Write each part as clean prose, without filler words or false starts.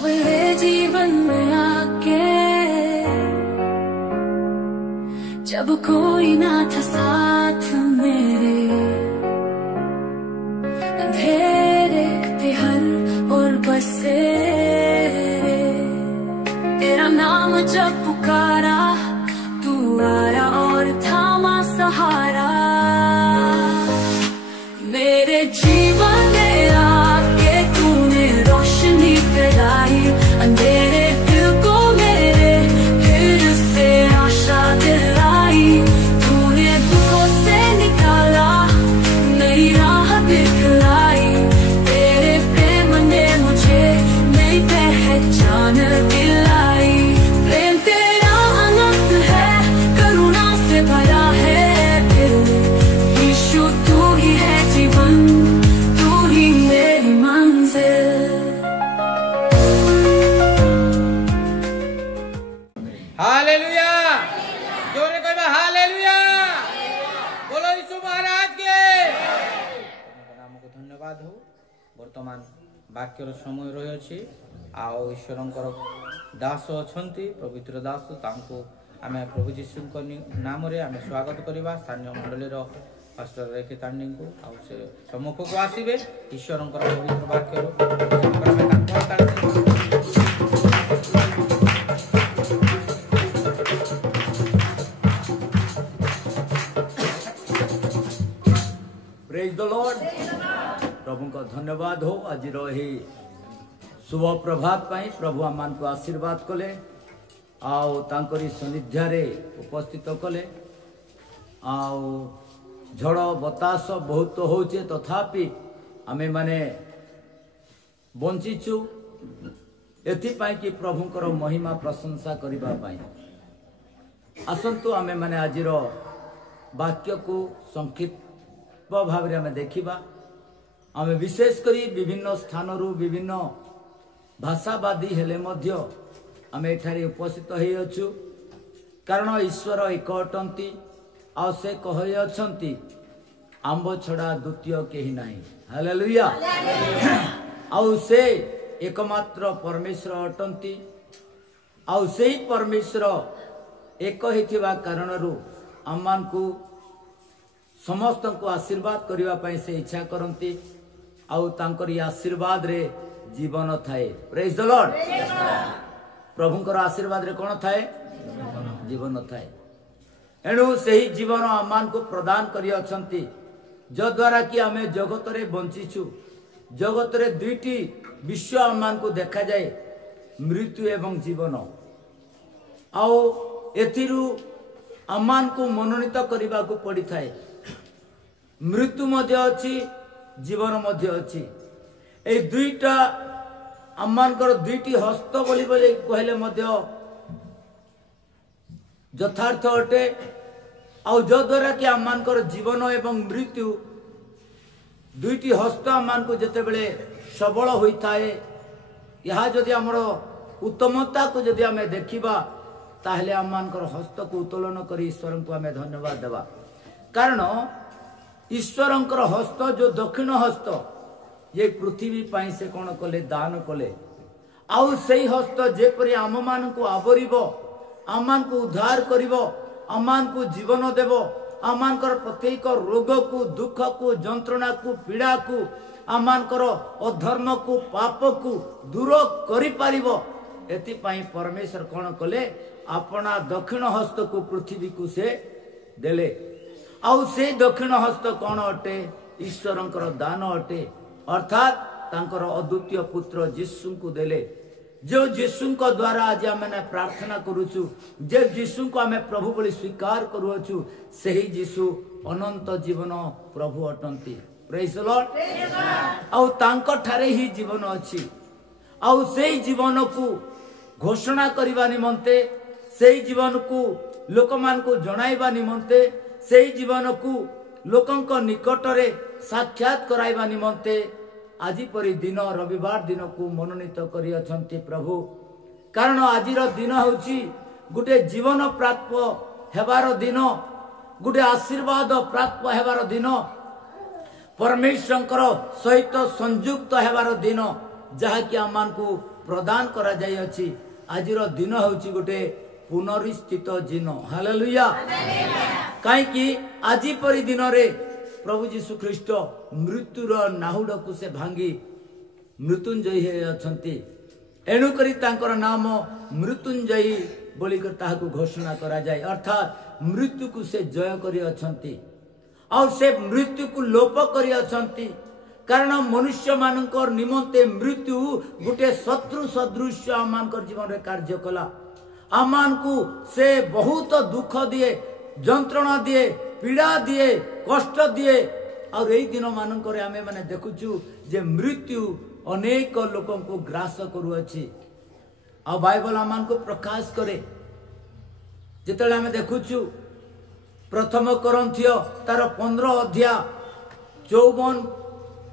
जब ये जीवन में आके जब कोई ना था साथ मेरे, अंधेरे थे हर और बसेरे, तेरा नाम जब पुकारा तू आया और थामा सहारा। मेरे जीवन में आके तूने रोशनी फैलाई, अंधेरे दिल को मेरे फिर से आशा दिलाई। तूने दुखों से निकाला, नई राह दिखलाई, तेरे प्रेम ने मुझे नई पहचान दिलाई। प्रेम तेरा अनंत है, करुणा से भरा है दिल, यीशु तू ही है जीवन, तू ही मेरी मंजिल। हालेलुया, जोरे कहबा हालेलुया, बोलो यीशु महाराज के नाम को धन्यवाद हो। वर्तमान वाक्यर समय रही अछि आओ ईश्वरंकर दास अछंती, पवित्र दास, तांको आमे प्रभु यीशुଙ୍କ नाम रे आमे स्वागत करिबा। स्थानीय मंडलीर पास्टर रेखी तांडी को आउ से सम्मुख को आसीबे ईश्वरंकर पवित्र वाक्यर। Praise the Lord. प्रभु को धन्यवाद हो। आज रही शुभ प्रभात पाई प्रभु आमान को आशीर्वाद कले आओ तांकरी सानिध्य उपस्थित कले। आओ झड़ बतास बहुत होचे तथापि आमे माने बंचीचु एथिपाई कि प्रभुंकर महिमा प्रशंसा करिबा पाई। आसंतु आमे माने आजिर वाक्य को संक्षिप्त भाव में आमे देखिबा। आमे विशेष करी विभिन्न स्थान रु विभिन्न भाषावादी हेले मध्य आमे एठारे उपस्थित होई अछु, कारण ईश्वर एक अटंती आ से कहि अछंती आंब छड़ा द्वितीय केही नाही। हालेलुया। आ से एकमात्र परमेश्वर अटंती, आ सेही परमेश्वर एक हिथिबा कारणरू आमान को समस्त को आशीर्वाद करने पाई से इच्छा करती। आउ तांकर आशीर्वाद रे जीवन थाए। Praise the Lord. प्रभुंकर आशीर्वाद रे कौन थाए? जीवन थाए। एणु सही जीवन आमान को प्रदान करी अछंती, जो द्वारा कि आमे जगत रे बंचीछु। जगत रे दुईटी विश्व आमान को देखा जाए, मृत्यु एवं जीवन। आउ एथिरु आमान को मनोनीत करने को पड़ी थाए। मृत्यु मध्य अच्छी, जीवन मध्य अच्छी। ए दुईटा आमानकर दुईटी हस्त बोली कहले मध्य यथार्थ अटे। आउ जो द्वारा कि आमानकर जीवन एवं मृत्यु दुईटी हस्त आमान को जेते बेले सबल होता है, यह जदि आमर उत्तमता को जदि आमे देखिबा ताहले आमानकर हस्त को उत्तोलन कर ईश्वर को आमे धन्यवाद देवा। कारण ईश्वरंकर हस्त जो दक्षिण हस्त ये पृथ्वी पाई से कौन कले? दान कले। आउ सही हस्त जेपरि आम मान को आवरिबो, आमान को उद्धार करिबो, आमान को जीवन देबो, आमानकर प्रत्येक रोग को, दुख को, जंत्रणा को, पीड़ा को, आमानकर अधर्म को, पाप को दूर करि पारिबो। एति पाई परमेश्वर कौन कले? अपना दक्षिण हस्त को पृथ्वी को से देले। आउ से दक्षिण हस्त कौन अटे? ईश्वरंकर दान अटे। अर्थात तांकर अद्वितीय पुत्र यीशु को देले। जो यीशु को द्वारा आज आम प्रार्थना करुचु, जे यीशु को आम प्रभु बोली स्वीकार करुचु, सही यीशु अनंत जीवन प्रभु अटंती। Praise the Lord. आउ तांकर ठारे ही जीवन अछि। आउ से जीवन को घोषणा करबा निमंते, से जीवन को लोक मान को जणाइबा निमंते, से जीवन को लोकंक निकट रे साक्षात कराइबा निमंते आज परी दिन रविवार दिन को मनोनीत करी अछंती प्रभु। कारण आजिर दिन होची गुटे जीवन प्राप्त हेबार दिन, गुटे आशीर्वाद प्राप्त हेबार दिन, परमेश्वर सहित संयुक्त हेबार दिन, जहाँकि आमान को प्रदान करा जाई अछि। आजिर दिन होछि गोटे पुनरुत्थित दिन। हालेलुया। काई कि आजि परि दिन रे प्रभु यीशु ख्रीष्ट मृत्युर नाहुड को से भांगी मृत्युंजयी हे अछंती। एणु करी तांकर नाम मृत्युंजयी बोली कर ताहाकु घोषणा करा जाय। अर्थात मृत्यु को से जय करी अछंती और से मृत्यु को लोप करी अछंती। कारण मनुष्य मानकर निमंते मृत्यु गोटे शत्रु सदृश आमानकर जीवन रे कार्य कला। आमान को से बहुत दुख दिए, जंत्रणा दिए, पीड़ा दिए, कष्ट दिए। और यही दिन मानकर आमे माने देखुचु जे मृत्यु अनेक लोकों को ग्रास करुअछि। आ बाइबल आमान को प्रकाश करे जेतले आमे देखुचु प्रथम कोरिन्थियो तार 15 अध्याय 54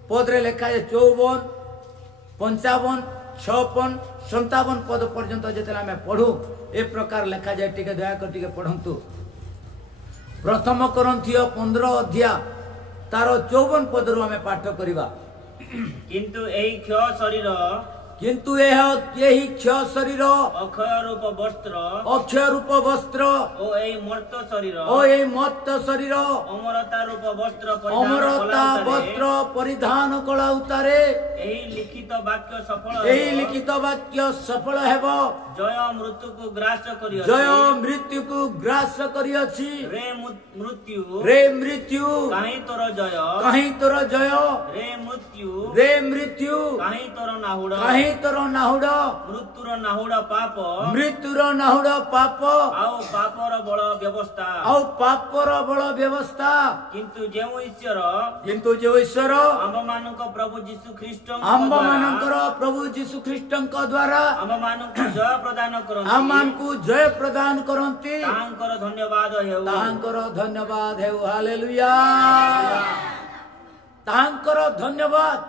पद रे लिखा है। 54, 55, 56, 57 पद पर्यंत जेतले आमे पढू ए प्रकार लिखा जाय। टिके दया कर टिके पढंतु। प्रथम कोरिन्थियो 15 अध्याय तार 54 पद रु आमे पाठ करिबा। किंतु एही क्षय शरीर किंतु यही क्षय शरीर अक्षय रूप वस्त्र ओ एही मर्त शरीर अमरता रूप वस्त्र परिधान कला उतारे। एही लिखित वाक्य सफल हेबो। जय मृत्यु को ग्रास करियछि। रे मृत्यु काहे तोर जय। रे मृत्यु काहे तोर नाहुड। मृत्युर नाहुड पाप आउ पापर बल व्यवस्था। किंतु जेउ ईश्वर आम मानक प्रभु यीशु ख्रीष्टଙ୍କ द्वारा आम मानक जय प्रदान करंती। तांकर धन्यवाद हेउ। हालेलुया। तांकर धन्यवाद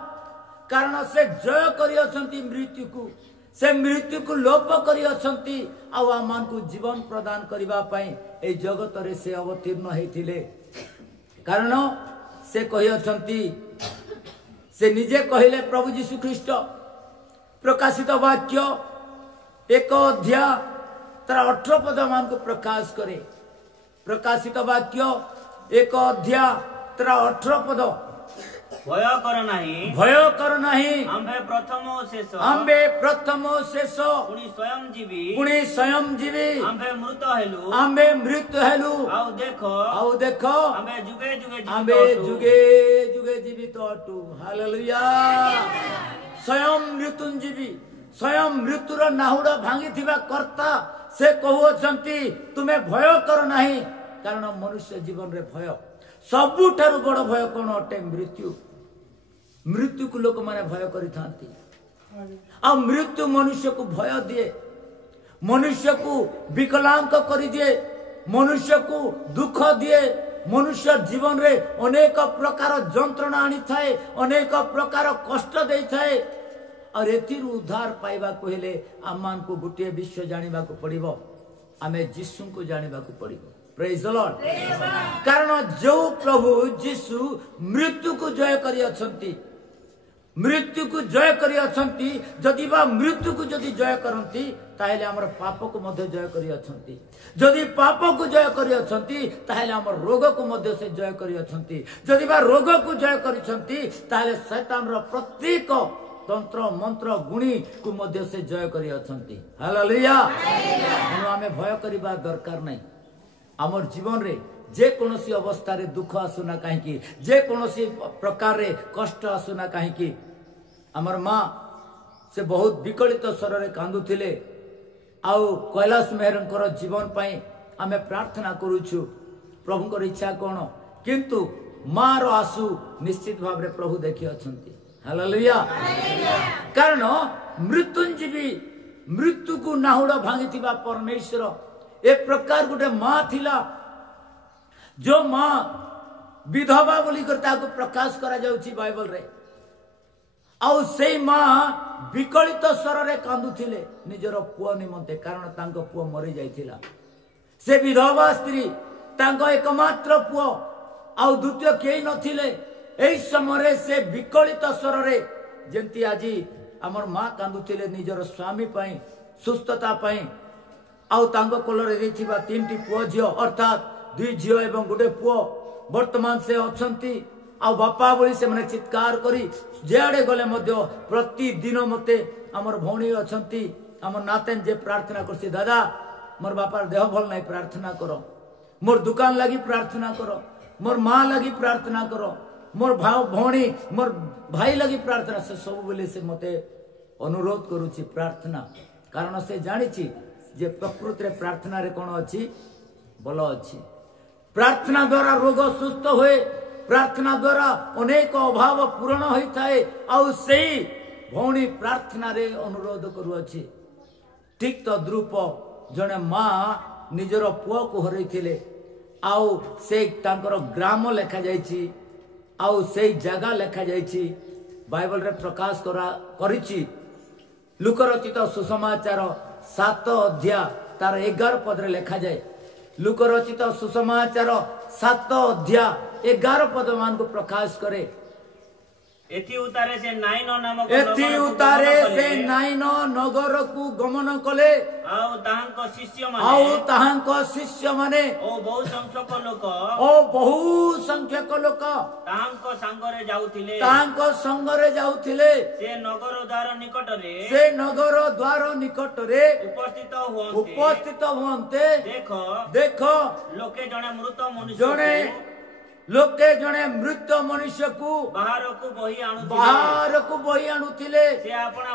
कारण से जय करी अछंती मृत्यु को। से मृत्यु को लोप करी अछंती आ आमान को जीवन प्रदान करिबा पई ए जगत रे से अवतीर्ण हेथिले। कारण से कहि अछंती, से निजे कहिले प्रभु यीशु ख्रीष्ट प्रकाशित वाक्य 1 अध्याय तार 18 पद मान को प्रकाश करे। प्रकाशित वाक्य 1 अध्याय तार 18 पद। भय कर नाही आम्भे प्रथम शेष पुणी स्वयं जीवी आम्भे मृत हेलु। आउ देखो आम्भे जुगे जीवित अटु। हालेलुया। स्वयं मृत्युंजीवी स्वयं मृत्युर नाहुड भांगी थिबा कर्ता से कहउछंती तुमे भय कर नाही। कारण मनुष्य जीवन रे भय सबुठारु बड़ भय कोन अटे? मृत्यु। मृत्यु को लोक माने भय करि थांती। आ मृत्यु मनुष्य को भय दिए, मनुष्य को विकलांग कर दिए, मनुष्य को दुख दिए। मनुष्य जीवन रे अनेक प्रकार जंत्रणा आनी थाए, अनेक प्रकार कष्ट दे थाए। और एतिर उद्धार पाइबा को हेले आमान को गुटे विषय जानिबा को पड़िबो। आमे यीशु को जानिबा को पड़िबो। Praise the Lord. कारण जो प्रभु यीशु मृत्यु को जय करी अछंती, मृत्यु को जय करी अछंती, जदि बा मृत्यु को जदि जय करंती ताहेले हमर पाप को मध्य जय करी अछंती। जदि पाप को जय करी अछंती ताहेले हमर रोग को मध्य से जय करी अछंती। जदि बा रोग को जय करी छंती ताहेले शैतान रो प्रत्येक तंत्र मंत्र गुणी को मध्य से जय करी अछंती। हालेलुया। हमें भय करिबा दरकार नहीं। आमर जीवन रे जे कोनोसी अवस्था रे दुख आसुना कहीं, जे कोनोसी प्रकार रे कष्ट आसुना कहीं, आमर माँ से बहुत विकलित स्वर रे कांदुथिले। आउ कैलाश मेहरंकर जीवन पाई आमे प्रार्थना करूछु। प्रभुकर इच्छा कोन? किंतु माँ रो आंसू निश्चित भाव रे प्रभु देखि अछंती। हालेलुया। कारण मृत्युंजीवी मृत्यु को नाहुड़ भांगी परमेश्वर एक प्रकार गोटे माँ थिला, जो माँ विधवा बोली कर ताको प्रकाश करा जाउची बाइबल रे। आउ से माँ विकलित स्वर रे कांदुथिले निजर पुओ निमंते। कारण तांको पुओ मरी जाइथिला। से विधवा स्त्री तांको एकमात्र पुओ आउ द्वितीय केही नथिले। एई समय से विकलित स्वर रे जेंती आजी आमर माँ कांदुथिले निजर स्वामी पाई सुस्थता पाई आउ तांको कोलरे देथिबा 3टी पुओ झियो अर्थात 2 झियो एवं गोटे पुओ वर्तमान से अछंती आ बापा बोली से माने चित्कार करी जेआडे गले मध्य प्रतिदिन मते हमर भौणी अछंती हमर नातेन जे प्रार्थना करसी दादा मोर बापार देह भल नहीं प्रार्थना करो मोर दुकान लगी प्रार्थना करो मोर माँ लगी प्रार्थना करो मोर भाव भौणी मोर भाई लगी प्रार्थना से सब बोले से मते अनुरोध करूची प्रार्थना कारण से जानिछि जे प्रकृति रे प्रार्थना रे कोन अछि बल अछि प्रार्थना द्वारा रोग सुस्थ होए प्रार्थना द्वारा अनेक अभाव पूर्ण होइथाए आउ सेही भौणी प्रार्थना रे अनुरोध करूअछि ठीक तो द्रुप जने माँ निजर पुओ को हरैथिले आउ से तांकर ग्राम लेखा जाइछि आउ से जगह लेखा जाइछि बाइबल रे प्रकाश करिछि लूका रचित सुसमाचार 7 अध्याय तार 11 पद रे लेखा जाए लूका रचित सुसमाचार 7 अध्याय 11 पद मान को प्रकाश करे एथि उतारे से नाइनो नगर को गमन कले आउ ताहांको शिष्य माने ओ बहु संख्यक लोक ताहांको संगरे जाउथिले से नगर द्वार निकटरे उपस्थित हुअन्ते देखो लोके जने मृत मनुष्य को बाहर को बही आणुथिले से आपना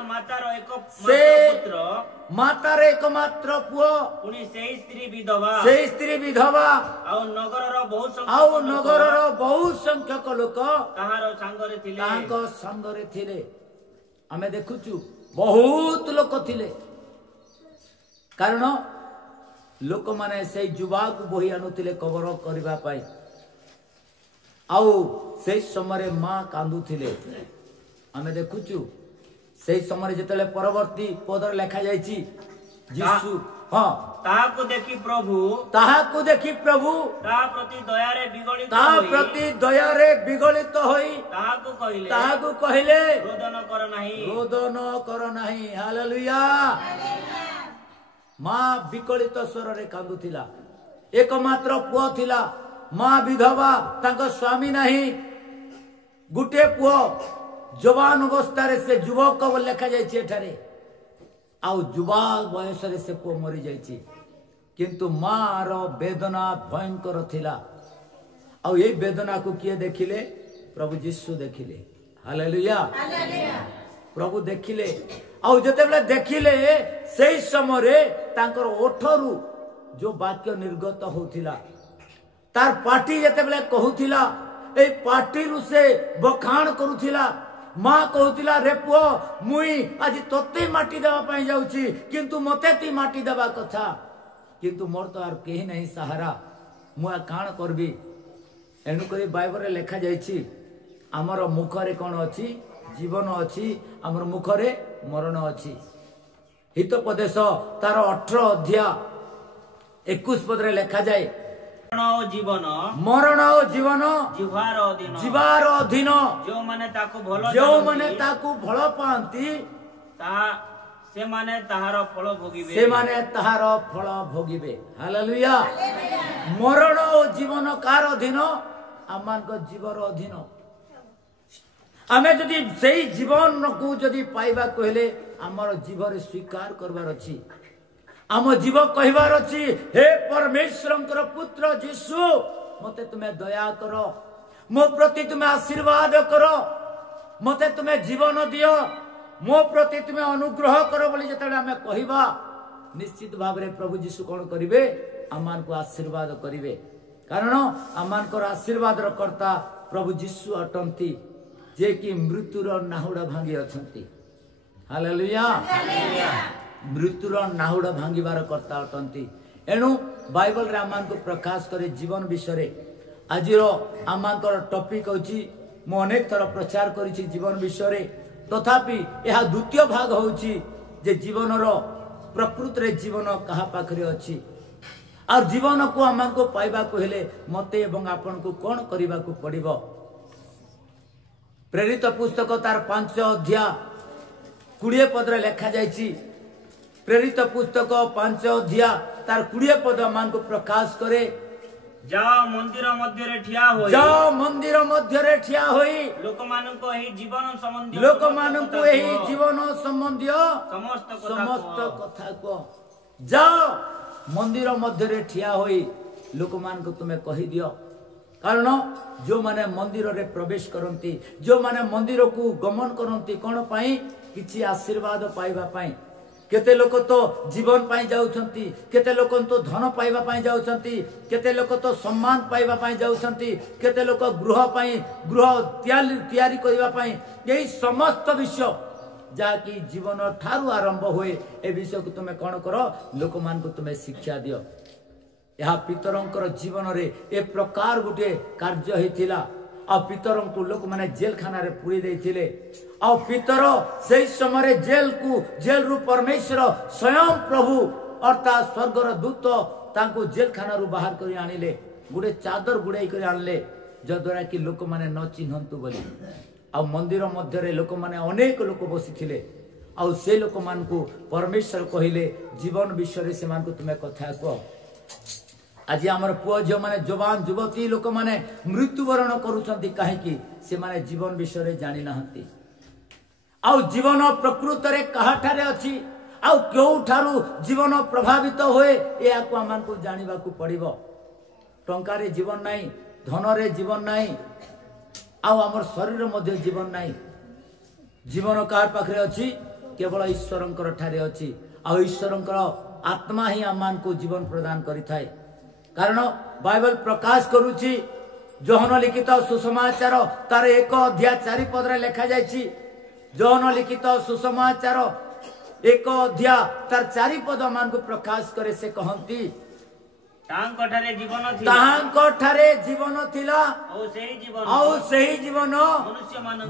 मातार एकमात्र पुओ पुनी सेही स्त्री विधवा आउ नगरर बहु संख्यक लोक ताहार संगरे थिले आमे देखुचु बहुत लोक थिले कारण लोक माने से युवा को बही आणुथिले कबर करबा पाई आउ से समय माँ कांदुथिले आमे देखुचु से समय जेतले परवर्ती पदर लेखा जाइछि यीशु हां ताहाको देखि प्रभु ता प्रति दयारे विगलित होई ताहाको कहिले रोदन कर नाही हालेलुया माँ विकलित स्वर रे कांदुथिला एकमात्र पुओ थिला माँ विधवा तांको स्वामी नहीं गुटे पुओ जवान अवस्था से युवक लेखा जाइछि एठारे आउ युवा बयस रे से पुओ मरी जाइछि किंतु माँ रो वेदना भयंकर थिला आउ ये वेदना को किए देखिले प्रभु यीशु देखिले हालेलुया प्रभु देखिले आउ जतेबेले देखिले सेही समय तांकर ओठरू जो वाक्य निर्गत होथिला तार पार्टी जेतेबेले कहूथिला ए पार्टी रु से बखाण करूथिला माँ कहूथिला रे पुओ मुई आज तोते माटी देवा पई जाउची किंतु मते ती माटी देवा कथा किंतु मोर तो आर केही नहीं सहारा मुआ काण करबी एनु करी बाइबल रे लेखा जाइछि हमर मुख रे कोन अछि जीवन अछि हमर मुख रे मरण अछि हितोपदेश तार 18 अध्याय 21 पद रे लेखा जाए मरण जीवन जीवार अधीन जो माने ताकू भल पांती से माने ताहार फल भोगिबे हालेलुया मरण और जीवन कार अधीन आमान को जीवर अधीन आमे जदि सेही जीवन को जदि पाइबा कहले हमर जीवर स्वीकार करबार अछि आम जीव कहबार अछि हे परमेश्वर पुत्र यीशु मते तुम्हें दया करो मो प्रति तुम्हें आशीर्वाद करो मते तुम्हें जीवन दियो मो प्रति तुम्हें अनुग्रह करो बोली जेतले आमे कहिबा निश्चित भाव रे प्रभु यीशु कोन करिवे आमान को आशीर्वाद करिवे कारण आमान को आशीर्वाद र कर्ता प्रभु यीशु अटंती जे कि मृत्युर नाहुड़ा भांगी अछंती हालेलुया मृत्युर नाहुड़ा भांगिबार कर्ता अटंती एणु बाइबल रे आमान को प्रकाश करे जीवन विषय आज आमान टॉपिक होची मु अनेक थर प्रचार करिछि जीवन विषय तथापि यह द्वितीय भाग होची जे जीवन रो प्रकृति रे जीवन कहा पाखरे अछि और जीवन को आमान को पाइबा को हेले मते एवं आपन को कोन करिबा को पड़िबो प्रेरित पुस्तक तार 5 अध्याय 20 पदरे लेखा जाइछि प्रेरित पुस्तक 5 अध्याय तार 20 पद मान को प्रकाश करे जाओ मंदिर मध्य रे ठिया होई जाओ मंदिर मध्य रे ठिया होई लोकमाननको एही जीवन संबंधी लोकमाननको एही जीवन संबंधी समस्त कथा को जाओ मंदिर मध्य रे ठिया होई लोकमाननको तुमे कहि दियो कारण जो माने मंदिर रे प्रवेश करंती जो माने मंदिर को गमन करंती कोन पाई किछि आशीर्वाद पाइबा पाई केते लोक तो जीवन पाई जाउछंती केते लोक तो धन पाइबा पाई जाउछंती केते लोक तो सम्मान पाइबा पाई जाउछंती केते लोक गृह पाई गृह तैयारी करिबा पाई एही समस्त विषय जाकी जीवन ठारू आरंभ होए ए विषय को तुमे कोन करो लोक मान को तुमे शिक्षा दियो यह पितरंकर जीवन रे ए प्रकार गुटे कार्य हेतिला आ पितरं को लोक माने जेल खाना रे पुरी देथिले आ पितर सेही समय जेल रु परमेश्वर स्वयं प्रभु अर्थात स्वर्गर दूत तांको जेल खाना रु बाहर करी आनिले गुडे चादर गुड़ाई करी आनले जद्वारा कि लोक माने न चिन्हंतु बोली आ मंदिर मध्य रे लोक माने अनेक लोक बसिथिले आ से लोक मान को परमेश्वर कहिले जीवन विषय रे से मान को तुमे कथा को आज आमर पुओ जो माने जवान युवती लोक माने मृत्युवरण करूछंती काहे कि से माने जीवन विषय रे जानि नहंती आउ जीवन प्रकृत रे कहाठारे अछि आउ क्यों ठारू जीवन प्रभावित होए या को आमान को जानिबा को पड़िबो टंका रे जीवन नाही धन रे जीवन नाही आउ हमर शरीर मध्ये जीवन नाही जीवन कार पाखरे अछि केवल ईश्वरंकर ठारे अछि आउ ईश्वरंकर आत्मा ही आमान को जीवन प्रदान करिथाय कारण बाइबल प्रकाश करूची जोहन लिखित सुसमाचार तार 1 अध्याय 4 पद रे लिखा जायछि जोहन लिखित सुसमाचार 1 अध्याय तार 4 पद मान को प्रकाश करे से कहंती तांको ठारे जीवन थिला औ सेही जीवन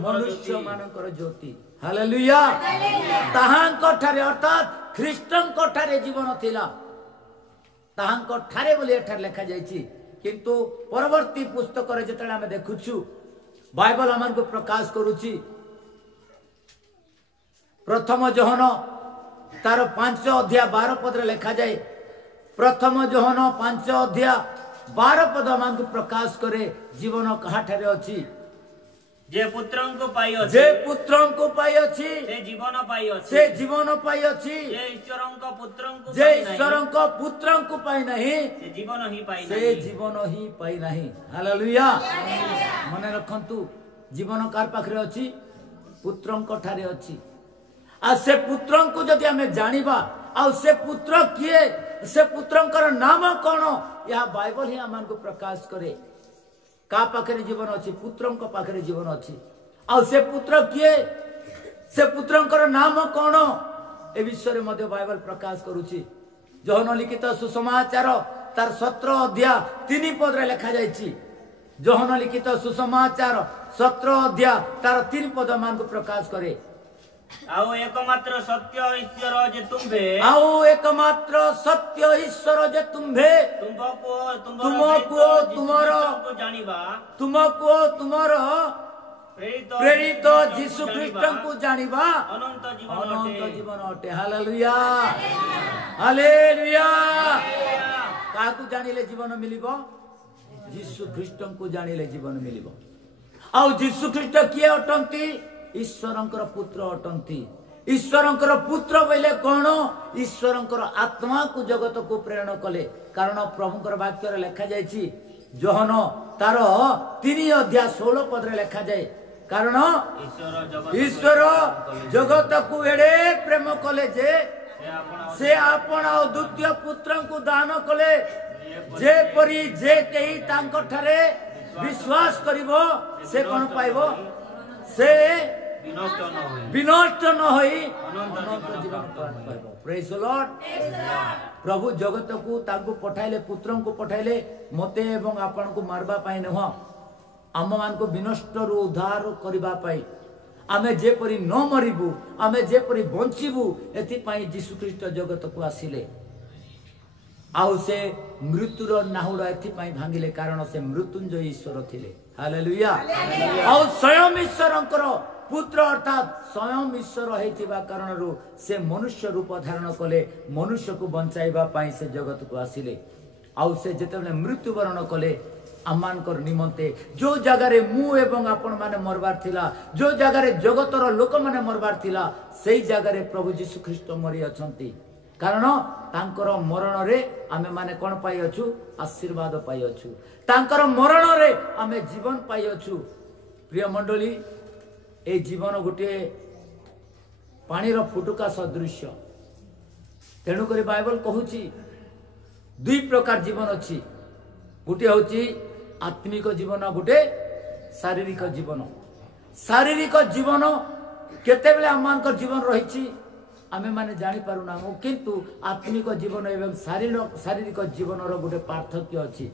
मनुष्य मानकर ज्योति हालेलुया ताहांको ठारे अर्थात ख्रीष्टंको ठारे जीवन थिला ताहांको ठारे बोली एठार लिखा जायछि किंतु परवर्ती पुस्तक रे जेतले हम देखुछु बाइबल हमन को प्रकाश करूची प्रथम जोहन तार 5 अध्याय 12 पद रे लिखा जाय प्रथम जोहन 5 अध्याय 12 पद हमन को प्रकाश करे जीवन कहा ठारे अछि जे पुत्रं को पाई अछि से जीवन पाई अछि जे ईश्वरं को पुत्रं को पाई नहीं से जीवन ही पाई नहीं हालेलुया मने रखंतु जीवन कार पाखरे अछि पुत्रं को ठारे अछि आ से पुत्रं को जदि हमें जानिबा आ से पुत्र किए से पुत्रंकर नाम कोन या बाइबल ही हमन को प्रकाश करे का पाखरे जीवन अछि पुत्रं को पाखरे जीवन अछि आ से पुत्र किए से पुत्रंकर नाम कोन ए विषय मध्ये बाइबल प्रकाश करूची जोहन लिखित सुसमाचार तार 17 अध्याय 3 पद रे लिखा जायछि जोहन लिखित सुसमाचार 17 अध्याय तार 3 पद मान को प्रकाश करे आउ एकमात्र सत्य ईश्वर जे तुम्भे तुमको तुमरो प्रेरित यीशु ख्रीष्ट को जानिबा अनंत जीवन अटे हालेलुया हालेलुया काकू जानिले जीवन मिलिबो यीशु ख्रीष्ट को जानिले जीवन मिलिबो आउ यीशु ख्रीष्ट किए अटंती ईश्वरंकर पुत्र अटंती ईश्वरंकर पुत्र बोले कौन ईश्वरंकर आत्मा को जगत को प्रेरण कले कारण प्रभुकर वाक्य रे लिखा जायछि जोहन तार 3 अध्याय 16 पद रे लिखा जाय कारण ईश्वर जगत को एडे प्रेम कले जे से आपण द्वितीय पुत्र को दान कले जे परी जे केही तांको ठारे विश्वास करिवो से कोन पाइबो से विनष्ट न होई अनंत जीवन पाइबो प्रेज द लॉर्ड प्रभु जगत को तांको पठाइले पुत्रन को पठाइले मते एवं आपण को मारबा पाई नह आम मान को विनष्ट रु उद्धार करबा पाई आमे जे परी न मरिबु आमे जे परी बंचिबु एथि पाई यीशु ख्रीष्ट जगत को आसिले आउ से मृत्युर नाहुड़ा एथि पाई भांगिले कारण से मृत्युंजय ईश्वर थिले हालेलुया आउ स्वयं ईश्वरंकर पुत्र अर्थात स्वयं ईश्वर होइथिबा कारणरू से मनुष्य रूप धारण कले मनुष्य को बंचाइबा पाई से जगत को आसिले आउ से जेतेबेले मृत्युवरण कले आमानकर निमंते जो जगारे मु एवं आपण माने मरबार थिला जो जगारे जगतर लोक माने मरबार थिला सेई जगारे प्रभु यीशु ख्रीष्ट मरि अछंती कारण तांकर मरण रे आमे माने कोन पाई अछु आशीर्वाद पाई अछु तांकर मरण रे आमे जीवन पाई अछु प्रिय मंडली ए जीवन गोटे पानीर फुटुका सदृश तेणु करी बाइबल कहूची दुई प्रकार जीवन अच्छी गोटे हूँ आत्मिक जीवन गोटे शारीरिक जीवन केतेबेले आम जीवन रही आमे माने जानी पारुना किंतु आत्मिक जीवन एवं शारीरिक जीवन गोटे पार्थक्य अच्छी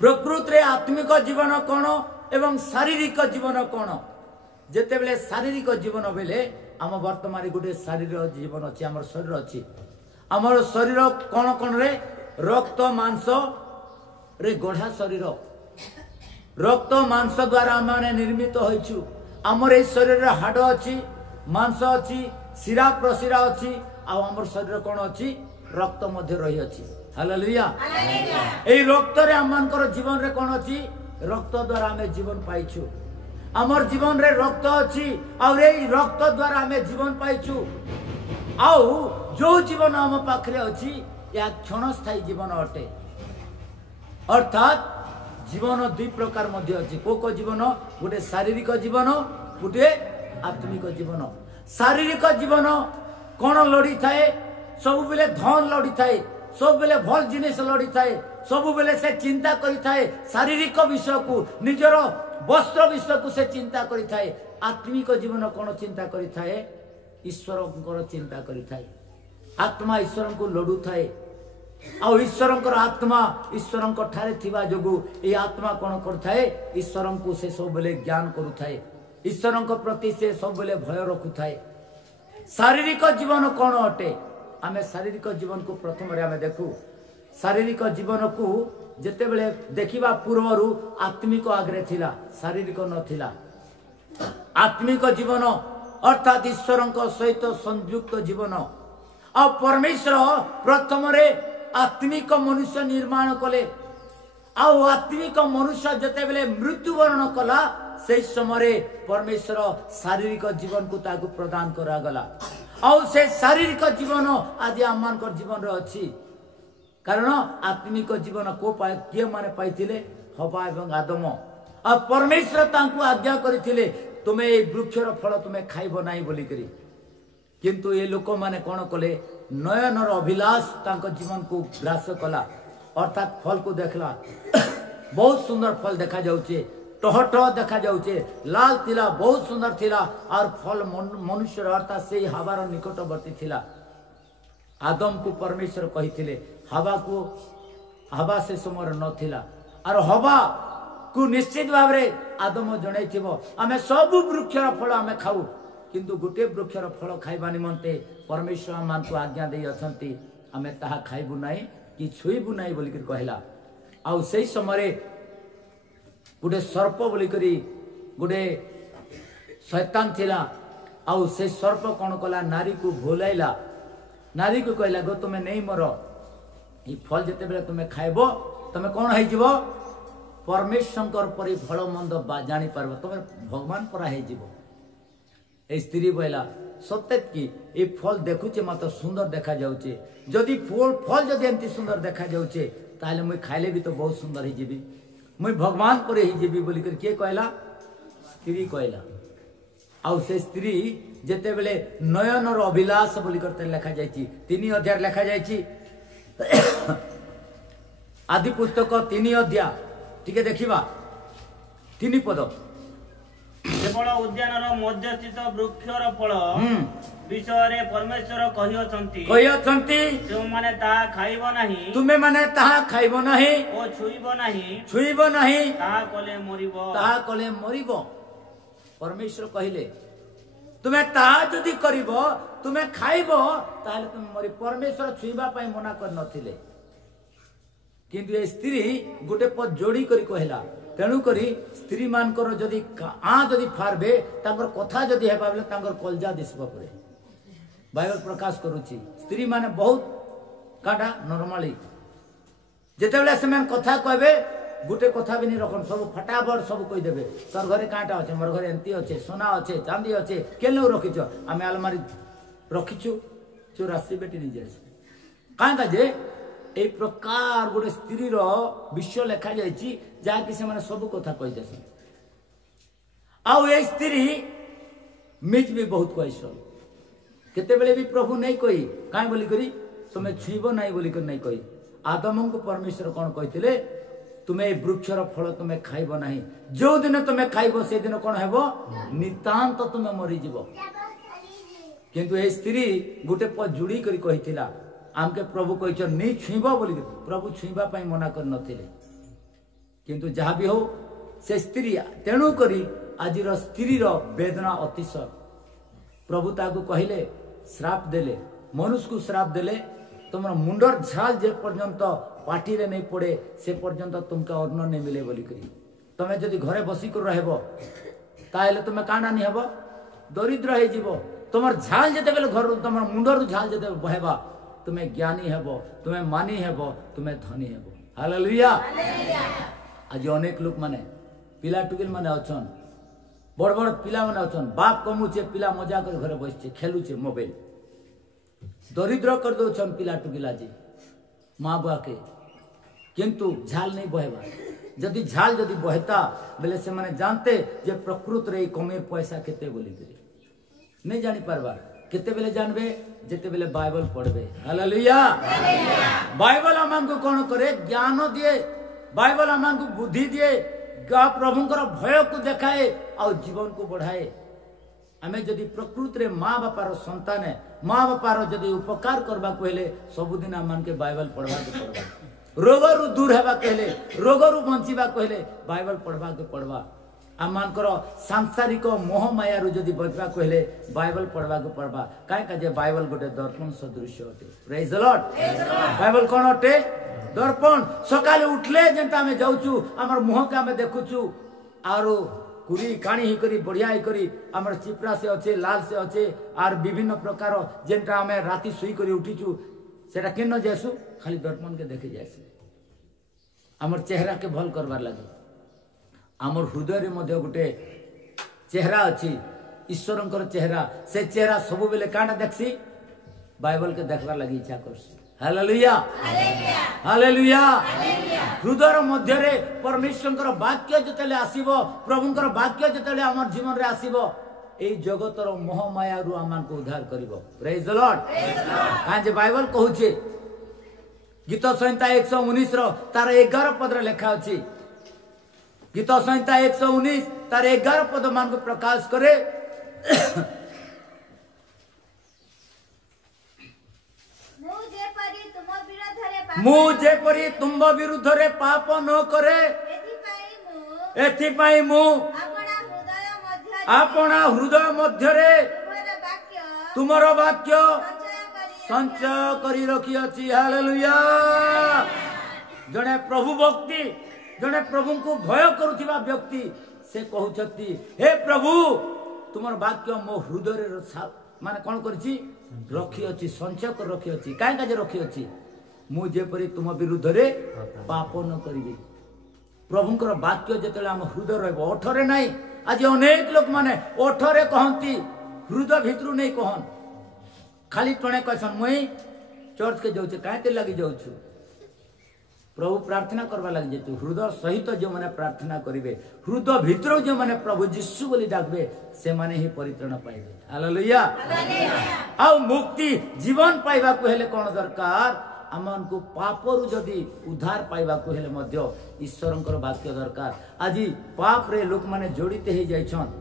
प्रकृत रे आत्मिक जीवन कौन एवं शारीरिक जीवन कौन जेतेबेले शारीरिक जीवन बेले आम वर्तमान गोटे शारीरिक जीवन अच्छी आम शरीर अच्छी आमर शरीर कौन कौन रे रक्त मांस रे गढ़ा शरीर रक्त मांस द्वारा आम निर्मित होइछु आमर ए शरीर रे हाड़ अच्छी मांस अच्छी शिरा प्रशिरा अच्छी आमर शरीर कौन अच्छी रक्त मध्य रही अच्छी हालेलुया ए रक्त रे आमनकर जीवन रे कौन अच्छी रक्त द्वारा आमे जीवन पाइछु आमर जीवन रे रक्त अच्छी और ए रक्त द्वारा आमे जीवन पाइछु आउ जो जीवन आम पाखरे अच्छी या क्षणस्थायी जीवन अटे अर्थात जीवन दुई प्रकार मध्य अच्छी को जीवन गोटे शारीरिक जीवन गोटे आत्मिक जीवन शारीरिक जीवन कौन लड़ी थाए सब बेले धन लड़ी थाए सब बेले भल जिनिस लड़ी थाए सब बेले से चिंता करी थाए शारीरिक विषय को निजर वस्त्र विषय को से चिंता करी थाए आत्मिक जीवन कौन चिंता करी थाए ईश्वर चिंता करी थाए आत्मा ईश्वर को लड़ू थाए आ ईश्वर आत्मा ईश्वर ठारे थिबा जोगु ए आत्मा कौन करथाए ईश्वर को से सब बेले ज्ञान करुथाए ईश्वर प्रति से सब बेले भय रखुथाए शारीरिक जीवन कौन अटे आमे शारीरिक जीवन को प्रथम रे आमे देखु शारीरिक जीवन को जेते बेले देखिबा पूर्वरु आत्मिक आग्रे थिला शारीरिक नथिला आत्मिक जीवन अर्थात ईश्वर सहित संयुक्त जीवन आ परमेश्वर प्रथम रे आत्मिक मनुष्य निर्माण कले आत्मिक मनुष्य जते बेले मृत्युवरण कला से समय परमेश्वर शारीरिक जीवन को ताकू प्रदान करा गला से शारीरिक जीवन आज आम जीवन रे अच्छी कारण आत्मिक जीवन को किए माने पाइथिले हवा एवं आदम आ परमेश्वर तांकू आज्ञा करथिले तुमे ए वृक्षर फल तुमे खाइबो नाही बोली करी किंतु ये लोक माने कौन कले नयनर अभिलाष तांको जीवन को ग्रास कला अर्थात फल को देखला बहुत सुंदर फल देखा जाउचे टहट देखा जाउचे लाल थिला बहुत सुंदर थिला और फल मनुष्य अर्थात से हवार निकटवर्ती थिला आदम को परमेश्वर कहिथिले हवा से समय न थिला और हवा को निश्चित भाव रे आदम जणै थिबो आमे सब वृक्षर फल आमे खाऊ किंतु गोटे वृक्षर फल खाइबा निमंते परमेश्वर मान को आज्ञा दे अछंती आमे ताहा खाइबु नाही कि छुइबु नाही बोली कर कहला आ सेही समय गोटे सर्प बोली करी गोटे शैतान थिला आ से सर्प कौन कला नारी को भोलाइला नारी को कहला गो तुमे नहीं मर ई फल जेते बेले तुमे खाइबो तुमे कौन है जीवो परमेश्वर परि भल मंद जानी पारबो तुमे भगवान परा है जीवो ए स्त्री कहला सत्य कि ए फल देखुचे मत सुंदर देखा जाउचे जदि फल जदि एंती सुंदर देखा जाउचे ताले मुई खाइले भी तो बहुत सुंदर ही जीवी मुई भगवान पर ही जीवी बोली कर के कहला स्त्री कहला आउ से स्त्री जेते बेले नयनर अभिलाष बोली करते लिखा जायछि 3 अध्याय लिखा जायछि आदि पुस्तक 3 अध्याय ठीक है देखिबा 3 पद केवल उद्यानर मध्य स्थित वृक्षर फल विषय परमेश्वर कहियछंती जो माने ताहा खाइबो नाही तुमे माने ताहा खाइबो नाही ओ छुइबो नाही ताहा कले मरिबो परमेश्वर कहिले तुमे ताहा जदि करिबो तुमे खाइबो ताले तुमे मरि परमेश्वर छुइबा पई मना कर नथिले किंतु ए स्त्री गोटे पद जोड़ी करी कहला तेणु करी स्त्री मानकर जदि जदि फारबे तांकर कथा जदि हेबा बेले तांकर कलजा दिसबा परे बाइबल प्रकाश करूची स्त्री माने बहुत काटा नॉर्मली जेते बेले से मन कथा कहबे गुटे कथा भी नहीं रखन सब फटाफट सब कहि देबे तोर घरे काटा अछि मोर घरे एंती अछि सोना अछि चांदी अछि केलौ रखिछ आमे अलमारी रखिछु चोरासी बेटी नि जाय कांता जे ए प्रकार गोटे स्त्री रो विश्व लेखा जायछि जा कि से माने सब कथा कहि देसन आउ ए स्त्री मिच भी बहुत कहसो केते बेले भी प्रभु नहीं कहि काई बोली करी तुमे छुइबो नहीं बोली कर नहीं कहि आदम को परमेश्वर कौन कहते तुम्हें वृक्षर फल तुम्हें खाइब नहीं जो दिन तुम्हें खाइब से दिन कौन हेबो नितांत तुम्हें मरी जीव किंतु ए स्त्री गुटे प जुड़ी करी कहिथिला आमके प्रभु कहिछ नहीं छुइब बोली प्रभु छुइबा पई मना कर नथिले किंतु जहा भी हो से स्त्री तेणु करी आजिर स्त्री रो वेदना अतिशय प्रभु ताकू कहले श्राप देले मनुष्य को श्राप देले तुम मुंडर झाल जे पर्यंत पाटी रे नहीं पड़े से पर्यंत तुमका अन्न नहीं मिले बोली करी तमे जदि घरे बसी कर रहबो ताहेले तुमे काना नहीं हेबो दरिद्र हे जीवो तुमर झाल जते बेले घर तुमर मुंडर झाल जते बहेबा तुमे ज्ञानी हेबो तुमे मानी हेबो तुमे धनी हेबो हालेलुया आज अनेक लोक माने पिला टुकिल माने अछन बड़ बड़ पिला माने अछन बाप कमुचे पिला मजा कर घरे बसचे खेलुचे मोबाइल दरिद्र कर दो छन पिला टुकिला जी माँ बुआ के किंतु झाल नहीं बहेबा जदि झाल जदि बहेता बेले से माने जानते जे प्रकृत रे कमे पैसा केते बोली करी नहीं जानी पारबा केते बेले जानबे जेते बेले बाइबल पढ़बे हालेलुया बाइबल हमन को कोन करे ज्ञान दिए बाइबल हमन को बुद्धि दिए गा प्रभुंकर भय को देखाए और जीवन को बढ़ाए आमे जदि प्रकृत रे माँ बापार संतान माँ बापार जदि उपकार करबा कहले सबुदिन आम के बाइबल पढ़वा के पड़वा रोगरु दूर हेबा कहले रोगरु बंचिबा कहले बाइबल पढ़वा के पड़वा आम सांसारिक मोह माया रु जदि बचबा कहले बाइबल पढ़वा के पड़वा काहे का जे बाइबल गोटे दर्पण सदृश अटे प्रेज द लॉर्ड बाइबल कोन अटे दर्पण सकाले उठले जेंता आमे जाउचू हमर मुह के आमे देखुचू आरो कुरी काणी ही करी बढ़िया ही करी हमर चिपरा से अच्छे लाल से अच्छे आर विभिन्न प्रकार जेनटा हमें राति सुई करी उठीचु सेटा केन जेसु खाली दर्पण के देखे जायसु हमर चेहरा के भल करबार लागे हमर हृदय रे मध्ये गुटे चेहरा अछि ईश्वरंकर चेहरा से चेहरा सब बेले काटा देखसी बाइबल के देखबार लागि इच्छा करसी हालेलुया हालेलुया हृदय मध्य रे परमेश्वरंकर वाक्य जतेले आसीबो प्रभुंकर वाक्य जतेले हमर जीवन रे आसीबो ए जगतर मोह माया रु आमान को उद्धार करिवो प्रेज द लॉर्ड आज बाइबल कहूचे गीत संहिता 119 रो तार 11 पद रे लिखा अछि गीत संहिता 119 तार 11 पद मान को प्रकाश करे मुझे परी तुम विरुद्ध रे पाप न करे एथि मु अपना हृदय मध्य रे तुमरो वाक्य संचय करी रखी अछि हालेलुया जने प्रभु भक्ति जने प्रभु को भय करुथिबा व्यक्ति से कहउछती हे प्रभु तुमर वाक्य मो हृदय रे माने कोन करछि रखी अछि संचय कर रखी अछि काहे काजे रखी अछि मु जेपरी तुम विरुद्ध रे पाप न करिबी प्रभुंकर वाक्य जेतेले हम हृदय रहबो ओठरे नाही आज अनेक लोक माने ओठरे कहंती हृदय भितरु नहीं कहन खाली टणे कहसन मुई चर्च के जाउछे काहे लागि जाउछु प्रभु प्रार्थना करबा लागि जेतु हृदय सहित जो माने प्रार्थना करिवे हृदय भितरु जो माने प्रभु यीशु बोली डाकबे से माने ही परित्राण पाइबे हालेलुया आ मुक्ति जीवन पाइबा को हेले कोन दरकार आमन को पापरु जदि उद्धार पाइबा को हेले मध्य ईश्वरंकर वाक्य दरकार आज पाप रे लोक माने जड़ित हे जाइछन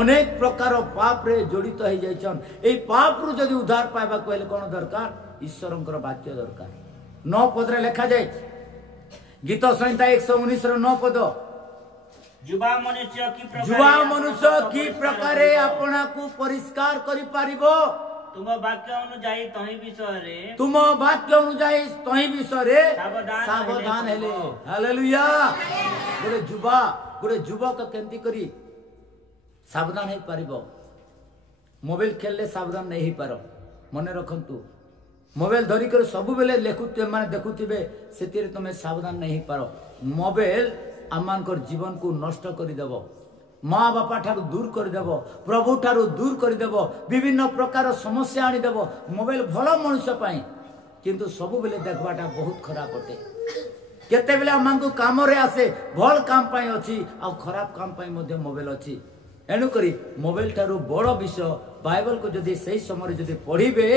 अनेक प्रकार पाप रे जड़ित हे जाइछन ए पाप रु जदि उद्धार पाइबा को हेले कोन दरकार ईश्वरंकर वाक्य दरकार 9 पद रे लिखा जाय गीत संहिता 119 रो 9 पद जुवा मनुष्य की प्रकारे अपना को परिष्कार करि पारिबो तुम वाक्य अनुଯାୟୀ तही विषय तुम वाक्य अनुଯାୟୀ तही विषय सावधान हेले हालेलुया गोटे युवक केमती करी सावधान हो पारिबो मोबाइल खेलले सावधान नहीं हो पार मन रखंतु मोबाइल धरिक सब बेले लेखुते माने देखुथिबे सेतिर तुमे सावधान नहीं हो पार मोबाइल आमानकर जीवन को नष्ट कर देबो माँ बापा ठारू दूर कर देबो प्रभु ठारू दूर कर देबो विभिन्न प्रकार समस्या आनी देबो मोबाइल भलो मनुष्य पाई किंतु सब बेले देखबाटा बहुत खराब होते केते बेले आमानकु काम रे आसे भल काम पाई अछि आ खराब काम पाई मध्ये मोबाइल अछि एनु करी मोबाइल ठारू बड़ विषय बाइबल को जदि सही समय जदि पढ़िबे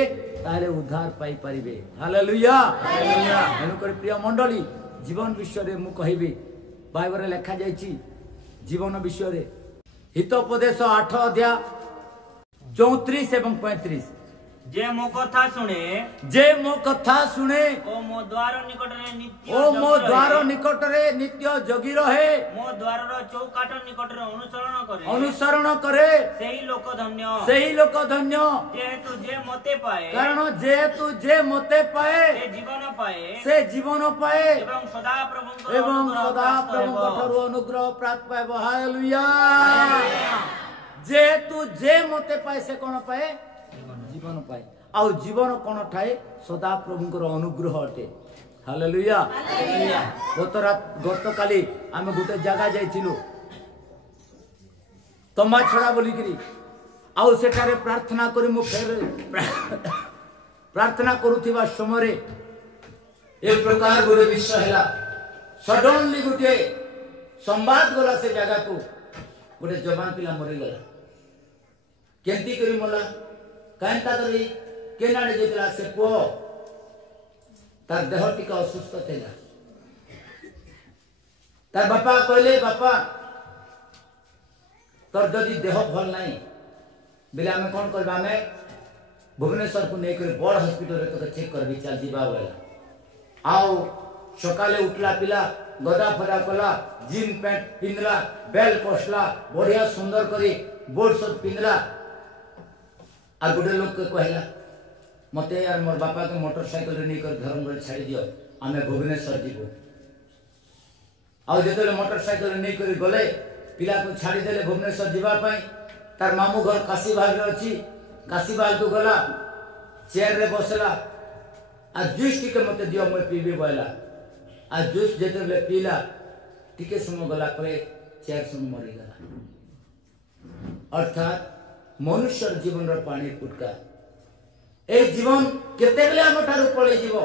ताले उद्धार पाई परिबे हालेलुया हालेलुया एनु करी प्रिय मंडली जीवन विषय रे मु कहिबी बाइबल रे लिखा जायछि जीवन विषय रे हितोपदेश 8 अध्याय 34 एवं 35 जे मो कथा सुने ओ मो द्वार निकट रे नित्य जगी रहे मो द्वार रो चौकाट निकट रे अनुसरण करे सेही लोक धन्य जेहेतु जे मते पाए कारण जेहेतु जे मते पाए से जीवन पाए एवं सदा प्रभु ठारू अनुग्रह प्राप्त पाए हालेलुया जेहेतु जे मते पाए से कोन पाए जीवन पाए आउ जीवन कोन ठाए सदा प्रभुंकर अनुग्रह अटे हालेलुया गत काली आमे गोटे जगह जाइथिलु तमा छड़ा बोलिकरी आउ सेठारे प्रार्थना करी मु फेर प्रार्थना करूथिबा समय एक प्रकार गोटे विषय हैला सडनली गोटे संवाद गला से जगह को गोटे जवान पिला मरी गला केंती करी मला कांता करी केनाडे जेतला से पो तार देह टिका असुस्थ थेला तार बापा कहले बापा तोर जदि देह भल नाही बेले हमें कोन करबा हमें भुवनेश्वर को नहीं कर बड़ हॉस्पिटल रे तो चेक करबी चल जीवा बोला आओ सकाले उठला पिला गदा फड़ा कला जीन पैंट पिंदला बेल कसला बढ़िया सुंदर करी बोर्ड सब पिंदला आ गोटे लोग के कहला मते यार मोर बापा के मोटरसाइकिल रे नहीं कर धर्मगढ़ छाड़ी दियो आमे भुवनेश्वर जीवो आ जेतले मोटरसाइकिल रे नहीं कर गले पिला को छाड़ी देले भुवनेश्वर जीवा पई तार मामू घर काशीबाग रे अछि काशीबाग को गला चेयर रे बसला आ जूस टिके मते दियो मैं पीबे बोला आ जूस जेतले पीला टिके समय गला परे चेयर सुन मरी गला अर्थात मनुष्य जीवन रो पानी फुटका ए जीवन केते बेले हम ठारू पळे जीवो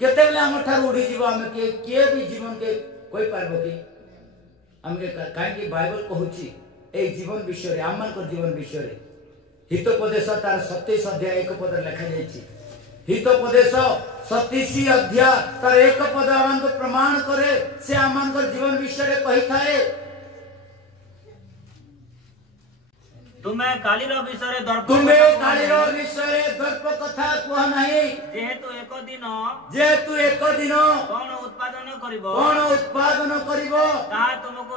केते बेले हम ठारू उडी जीवो हम के भी जीवन के कोई पारबो कि हमके काहे कि बाइबल कहूची ए जीवन विषय रे आमन को जीवन विषय रे हितोपदेश तार 27 अध्याय 1 पद लिखा जायछि हितोपदेश 27 अध्याय तार 1 पद आमन को प्रमाण करे से आमन को जीवन विषय रे कहि थाए तुम्हें कालीर विषय दर्प कथा कह नहीं जेहेतु एक दिन कौन उत्पादन करिवो ताहा तुमको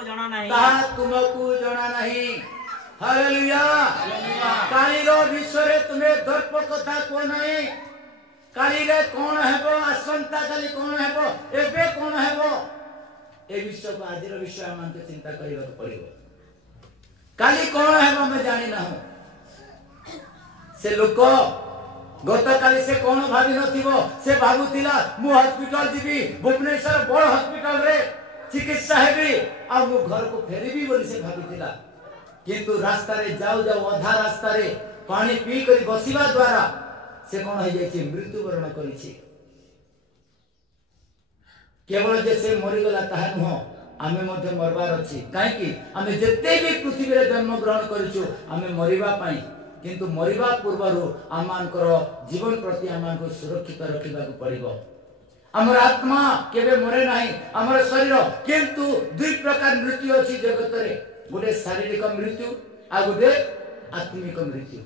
जणा नहीं हालेलुया कालीर विषय तुम्हें दर्प कथा कह नहीं काली रे कौन हेबो आसंता काली कौन हेबो एबे कौन हेबो ए विषय को आजिर विषय हमन के चिंता करिबा पड़िबो काली कौन है मैं जानी ना हूं से लोक गत काली से कौन भावी नथिबो से भाबुतिला मु हॉस्पिटल जीवी भुवनेश्वर बड़ हॉस्पिटल रे चिकित्सा हेबी आ मु घर को फेरीबी बोली से भाबुतिला किंतु रास्ता रे जाऊ जाऊ आधा रास्ता रे पानी पी करी बसिबा द्वारा से कौन हो जाय छी मृत्युवरण करी छी केवल जे से मरि गला ताहा न आमे मध्य मरबार अछि काहे कि आमे जत्ते भी पृथ्वी रे जन्म ग्रहण करिछु आमे मरिबा पाई किंतु मरिबा पूर्वरु आमानकर जीवन प्रति आमानको सुरक्षित रखिबा को पड़िबो हमर आत्मा केबे मरे नाही हमर शरीर किंतु दुई प्रकार मृत्यु अछि जगत रे गोटे शारीरिक मृत्यु आ गोटे आत्मिक मृत्यु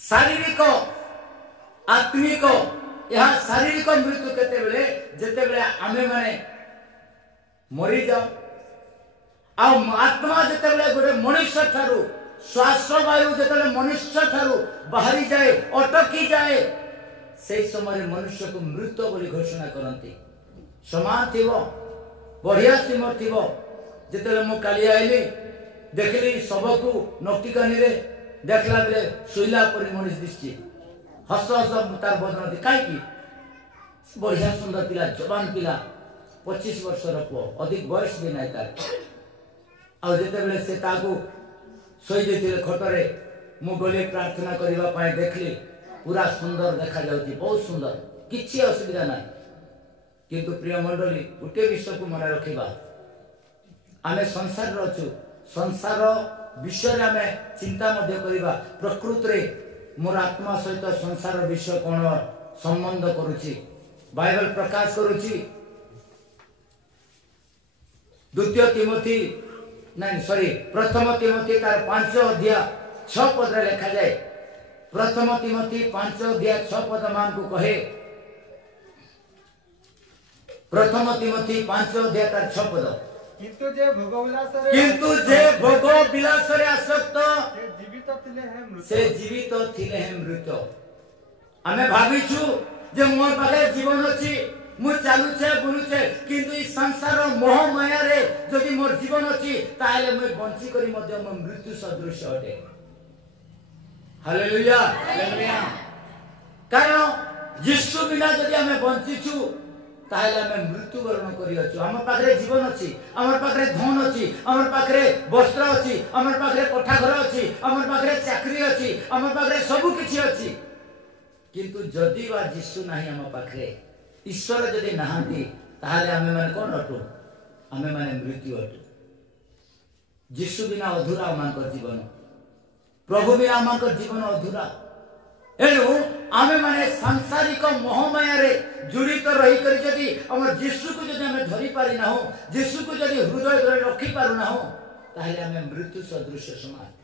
शारीरिक आत्मिक यह शारीरिक मृत्यु केते बेले जते बेले आमे माने मरी जाओ आ आत्मा जते बेले गोटे मनुष्य ठारू श्वास वायु जते मनुष्य ठारू बाहरी जाए अटकी जाए से समय मनुष्य को मृत बोली घोषणा करती समान थी बढ़िया सीम थी जिते मु काली आईली देखली सबको नक्टिकानी रे देखला बेले शोला परी मनीष दिशि हस हस तार बदन थी कहीं बढ़िया सुंदर पिला जवान पिला 25 वर्षर पुओ अधिक बयस भी नहीं तार आते बेले से शोई देते खटरे मु गली प्रार्थना करने देखली पूरा सुंदर देखा जाउची बहुत सुंदर किसी असुविधा ना किंतु प्रिय मंडली गोटे विषय को मन रखा आमे संसार अच्छु संसार विषय आमे चिंता करवा प्रकृत रे मोर आत्मा सहित संसार विषय कौन संबंध करुची बाइबल प्रकाश करुची द्वितीय तिमोथी नहीं सॉरी प्रथम तिमोथी तार 5 अध्याय 6 पद रे लिखा जाए प्रथम तिमोथी 5 अध्याय 6 पद मान को कहे प्रथम तिमोथी 5 अध्याय तार 6 पद किंतु जे भोग विलास रे आसक्त से जीवित थिले हैं मृत आमे भाबिछु जे मोर पाखे जीवन अछि मु चालू छे बुलू छे किंतु ई संसार मोह माया रे जदि मोर जीवन अछि ताले मु बंची करी मध्ये मो मृत्यु सदृश अटे हालेलुया हालेलुया कारण यीशु बिना जदि आमे बंचीछु ताले आमे मृत्यु वरण करी अछु हमर पाखरे जीवन अछि हमर पाखरे धन अछि हमर पाखरे वस्त्र अछि हमर पाखरे कोठा घर अछि हमर पाखरे चाकरी अछि हमर पाखरे सब किछि अछि किंतु जदि वा यीशु नाही हम पाखरे ईश्वर जदि नहांती ताले आमे माने कोन अटु आमे माने मृत्यु अटु यीशु बिना अधूरा आमक जीवन प्रभु बिना आमक जीवन अधूरा एनु आमे माने सांसारिक मोहमाया रे जुड़ित रही करी जदि हमर यीशु को जदि आमे धरि पारि ना हो यीशु को जदि हृदय रे रखि पारु ना हो ताले आमे मृत्यु सदृश समान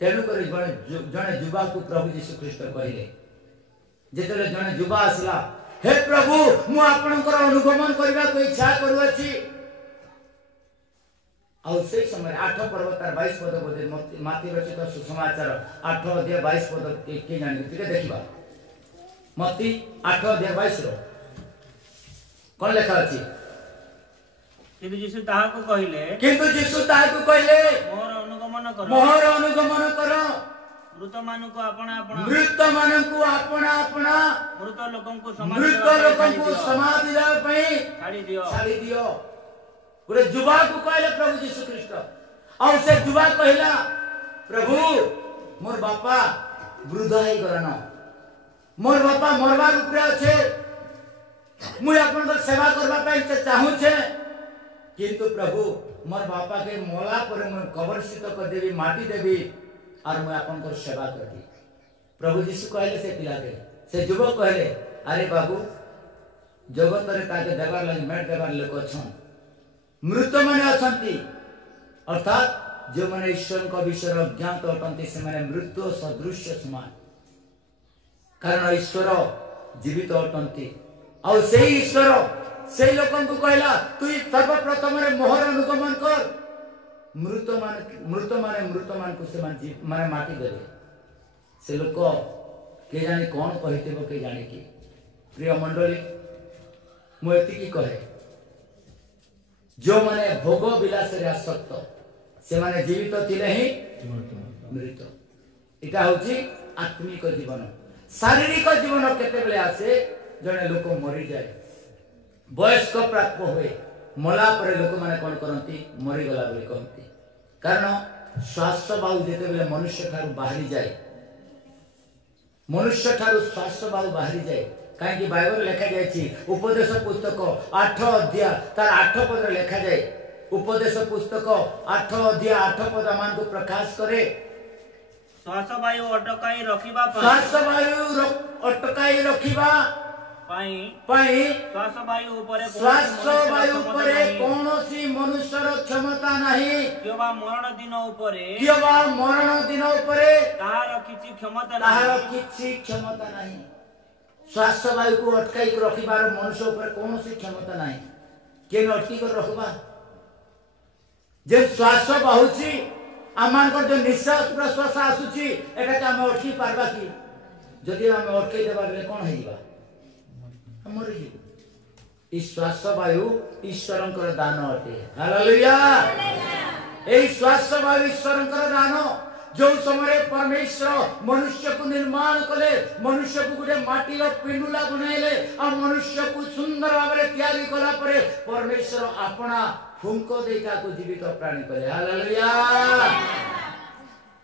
तेनु करी जने युवा को प्रभु यीशु ख्रीष्ट कहिले जेतले जने युवा आसला हे प्रभु मु आपनकर अनुगमन करबा को इच्छा करूछि और से समय 8 पर्व तार 22 पद बोधे माती रचित सुसमाचार 8 अध्याय 22 पद के जानि तिके देखिबा मती 8 अध्याय 22 रो कोन लेखा अछि किंतु यीशु ताहा को कहिले मोर अनुगमन करो मृत मानु को अपना अपना मृत लोकन को समाधि देबा पई छाड़ी दियो गोटे युवा को कहले प्रभु यीशु ख्रीष्ट और से युवा कहला प्रभु मोर बापा वृद्ध है गरन मोर बापा मरबा ऊपर अच्छे मुई आपन सेवा करबा पई चाहू छे किंतु प्रभु मोर बापा के मोला पर मैं कबरस्थित कर देबी माटी देबी और मैं आपन को सेवा करबी प्रभु यीशु कहले से पिला के से युवक कहले अरे बाबू जगत रे ताके देबार लागि मेट देबार लोक छन मृत माने अछंती अर्थात जो माने ईश्वर को विषय ज्ञात अटंती से माने मृत्यु सदृश समान कारण ईश्वर जीवित अटंती और से ईश्वर से लोकन को कहला तू सर्वप्रथम रे मोहर अनुगमन कर मृत मान को से माने माटी देबे से लोक के जाने कौन कहितेबो के जाने की प्रिय मंडली मु एति की कहे जो माने भोग विलास रे आसक्त से माने जीवित थिले ही मृत इटा होची आत्मिक जीवन शारीरिक जीवन केते बेले आसे जने लोक मरि जाय वयस्क प्राप्त होए मला पर लोक माने कोन करंती मरि गला बोली कहंती कारण श्वास बाहु जेते बेले मनुष्य ठारू बाहरी जाए मनुष्य ठारू श्वास बाहु बाहरी जाए काहे कि बाइबल लिखा जाय छी उपदेश पुस्तक 8 अध्याय तार 8 पद लिखा जाय उपदेश पुस्तक 8 अध्याय 8 पद मान को प्रकाश करे श्वास वायु अटकाई रखिबा पाई श्वास वायु ऊपरे कोनोसी मनुष्यर क्षमता नहीं किबा मरण दिन ऊपरे तार किछि क्षमता नहीं श्वास वायु को अटकाई रखिबार मनुष्य ऊपर कोनोसी क्षमता नहीं केन अटकी कर रखबा जे श्वास बाहुची आम जो निश्वास प्रश्वास आसूची एटा आम अटकी पार्बा कि जदि आम अटकई देवा बेले कौन है मरी श्वास वायु ईश्वर दान अटे। हालेलुया। ए श्वास वायु ईश्वर दान जो समय परमेश्वर मनुष्य को निर्माण कले मनुष्य को गोटे माटीर पिंडुला बनाइले आ मनुष्य को सुंदर भाव में तैयारी कला परे परमेश्वर अपना फुंक देका को जीवित प्राणी कले। हालेलुया।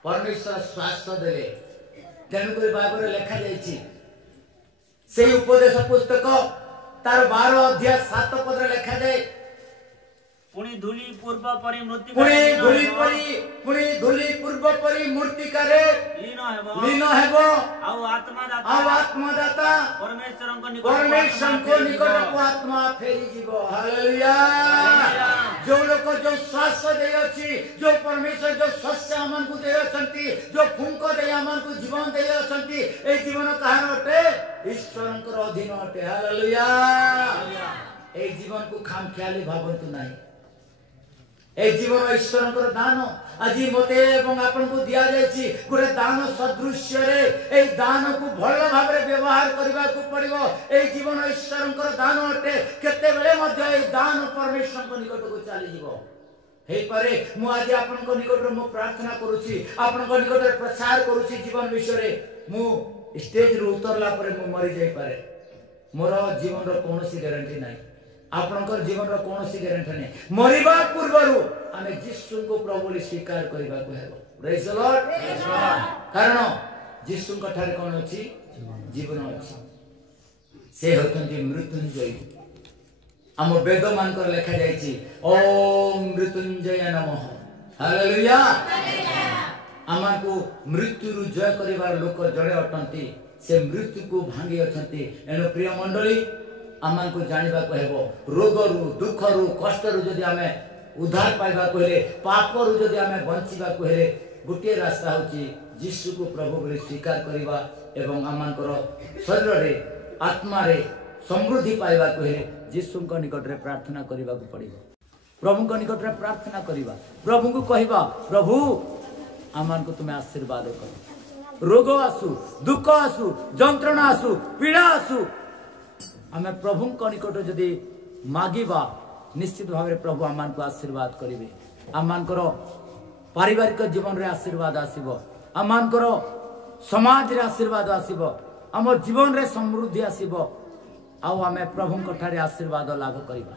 परमेश्वर श्वास देले तेणुक बाइबल लिखा जाइछि से उपदेश पुस्तक तार 12 अध्याय 7 पद लिखा जाए पुणी धूली पूर्व परि मृत्यु पुणी धूली पूर्व परि मूर्तिकारे लीन हेबो आउ आत्मा दाता परमेश्वर को निकट को आत्मा फेरी जीवो। हालेलुया। जो लोक जो श्वास दे अछि जो परमेश्वर जो शस्य हमन को दे अछंती जो फुंक दे हमन को जीवन दे अछंती ए जीवन कहार अटे ईश्वरंकर अधीन अटे। हालेलुया। ए जीवन को खामख्याली भावंतु नाही ए जीवन ईश्वरंकर दान आज मते एवं आपन को दिया जायछि गोटे दान सदृश्य रे ए दान को भल भाव रे व्यवहार करबा को पड़िबो। ए जीवन ईश्वरंकर दान अटे केते बेले मध्य ए दान परमेश्वर को निकट को चली जीवो हे पारे मु आज आपन को निकट मु प्रार्थना करूछि आपन को निकट प्रचार करूछि जीवन विषय रे मु स्टेज रो उतरला परे मु मरि जाई पारे मोर जीवन रो कोनोसी गारंटी नाही आपनकर जीवन रो कोनोसी गारंटी नाही मरिबा पूर्वरु आमे यीशु को प्रभु स्वीकार करबा को हेबो। Praise the Lord. कारण यीशु को ठारे कोन अछि जीवन अछि से होतंती मृत्युंजय हम वेद मान कर लिखा जायछि ओम मृत्युंजय नमः। हालेलुया। आमा को मृत्यु रु जय करिवार लोक जड़े अटंती से मृत्यु को भांगी अछंती एनो प्रिय मंडली आमा को जानिबा को हेबो रोग रु दुख रु कष्ट रु जदि आमे उद्धार पाइबा को हेले पाप रु जदि आमे बंचिबा को हेले गोटे रास्ता होची यीशु को प्रभु बोली स्वीकार करिबा एवं आमानकर शरीर रे आत्मा रे समृद्धि पाइबा को हेले यीशु को निकट रे प्रार्थना करिबा को पड़िबो। प्रभु को निकट रे प्रार्थना करिबा प्रभु को कहिबा प्रभु आमान को तुम्हें आशीर्वाद करो रोग आसु दुख आसु जंत्रणा आसु पीड़ा आसु आमे प्रभु को निकट जदि मागिबा निश्चित भाव में प्रभु आमान को आशीर्वाद करिवे। आमानकर पारिवारिक जीवन रे आशीर्वाद आसीबो आमानकर समाज रे आशीर्वाद आसीबो हमर जीवन रे समृद्धि आसीबो आउ आमे प्रभु को ठारे आशीर्वाद लाभ करिबा।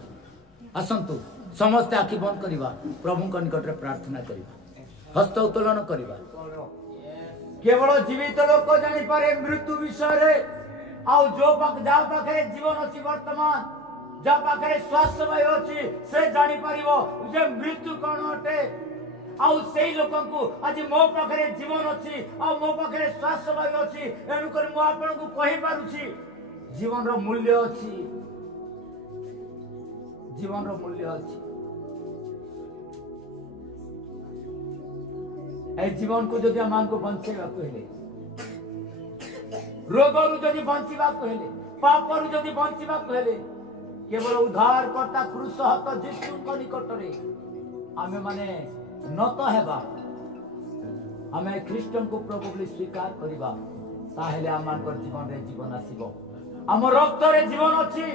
आसंतु समस्त आखि बंद करिबा प्रभु को निकट रे प्रार्थना करिबा हस्त उत्तोलन करिबा। केवल जीवित लोक जानि पारे मृत्यु विषय रे आउ जो जा पाखे जीवन अछि वर्तमान जा पाखे स्वास्थ्य वायु अछि से जानि परिबो जे मृत्यु कोन अटे आउ सेही लोकन को आज मो पाखे जीवन अछि आउ मो पाखे स्वास्थ्य वायु अछि एनु कर मो आपन को कहि पारुछि जीवन रो मूल्य अछि जीवन रो मूल्य अछि। ए जीवन को जदि आमान को बंचेबा कहले रोग रु जदि बंचिबा कहले पाप रु जदि बंचिबा कहले केवल उद्धार करता क्रूस हत यीशु को निकट रे आमे माने नत हेबा आमे ख्रीष्टन को प्रभु बोली स्वीकार करिबा ताहेले आमान को जीवन रे जीवन आसीबो। हम रक्त रे जीवन अछि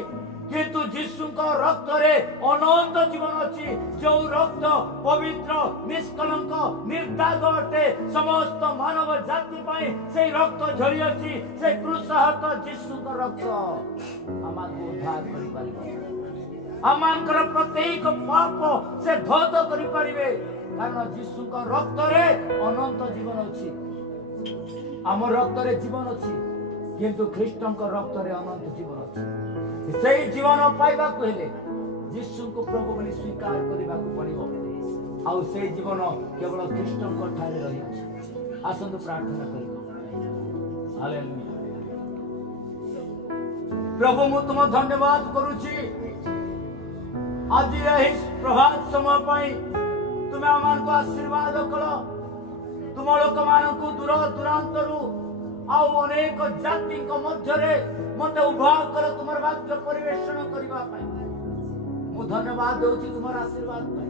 किंतु यीशु को रक्त रे अनंत जीवन अछि जो रक्त पवित्र निष्कलंक निर्दाग अटे समस्त मानव जाति पई से रक्त झरी अछि से क्रूसहत यीशु को रक्त आमान को उद्धार करि परिबो आमान कर प्रत्येक पाप से धौत करि परिबे कारण यीशु को रक्त रे अनंत जीवन अछि। हमर रक्त रे जीवन अछि किंतु ख्रीष्टन को रक्त रे अनंत जीवन अछि सेही जीवन पाइबा कहले यीशु को प्रभु बोली स्वीकार करबा को पड़िबो आउ सेही जीवन केवल ख्रीष्टन को ठारे रही अछि। आसंतु प्रार्थना करिबो। हालेलुया। प्रभु मु तुम धन्यवाद करूछि आज एही प्रभात समय पई तुमे आमान को आशीर्वाद कलो तुम लोक मान को दूर दूरांतरु आउ अनेक जाति को मध्य रे मते उभा कर तुमर वाक्य परिवेषण करबा पई मु धन्यवाद देउछि तुमर आशीर्वाद पई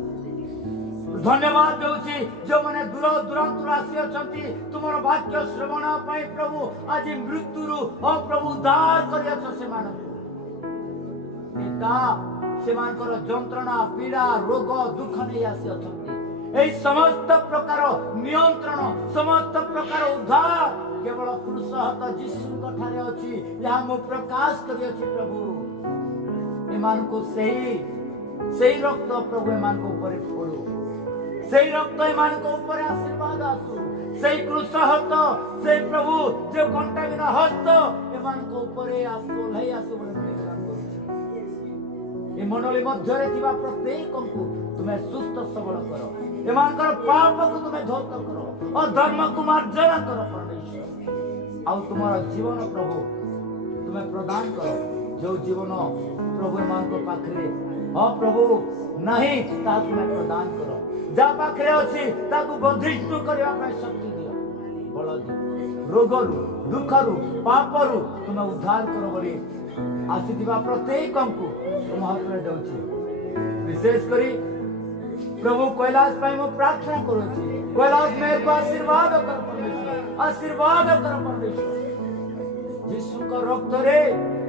धन्यवाद देउछि जो माने दूर दूरांतर आसी अछंती तुमर वाक्य श्रवण पई प्रभु आज मृत्युरु ओ प्रभु उद्धार करियछ सेमानकु पिता सेमानकर जंत्रणा पीड़ा रोग दुख नै आसी अछंती एई समस्त प्रकार नियंत्रण समस्त प्रकार उद्धार केवल पुरुषहत यीशु ठारे अछि या मो प्रकाश करियछि प्रभु एमान को सही रक्त प्रभु एमान को ऊपर पड़ो सही रक्त एमान को ऊपर आशीर्वाद आसु सही क्रूसहत से प्रभु जो कंटागिन हस्त एमान को ऊपर आसु लई आसु ए मंडली मध्य रे थिबा प्रत्येक को तुमे सुस्थ सबल करो एमान कर पाप को तुमे धौत करो और धर्म को मार्जना करो परमेश्वर आउ तुम्हारा जीवन प्रभु तुम्हें प्रदान करो जो जीवन प्रभु मान को पाखरे हाँ प्रभु नहीं ता तुम्हें प्रदान करो जा पाखरे अछि ताकू बंधिष्ट करबा ପାଇଁ शक्ति दियो बल दियो रोगरु दुखरु पापरु तुम्हें उद्धार करो बोली आसीथिबा प्रत्येक को तुम हाथरे दउछि विशेष करी प्रभु कैलाश पाई मो प्रार्थना करूछि कैलाश में को आशीर्वाद कर परमेश्वर यीशु का रक्त रे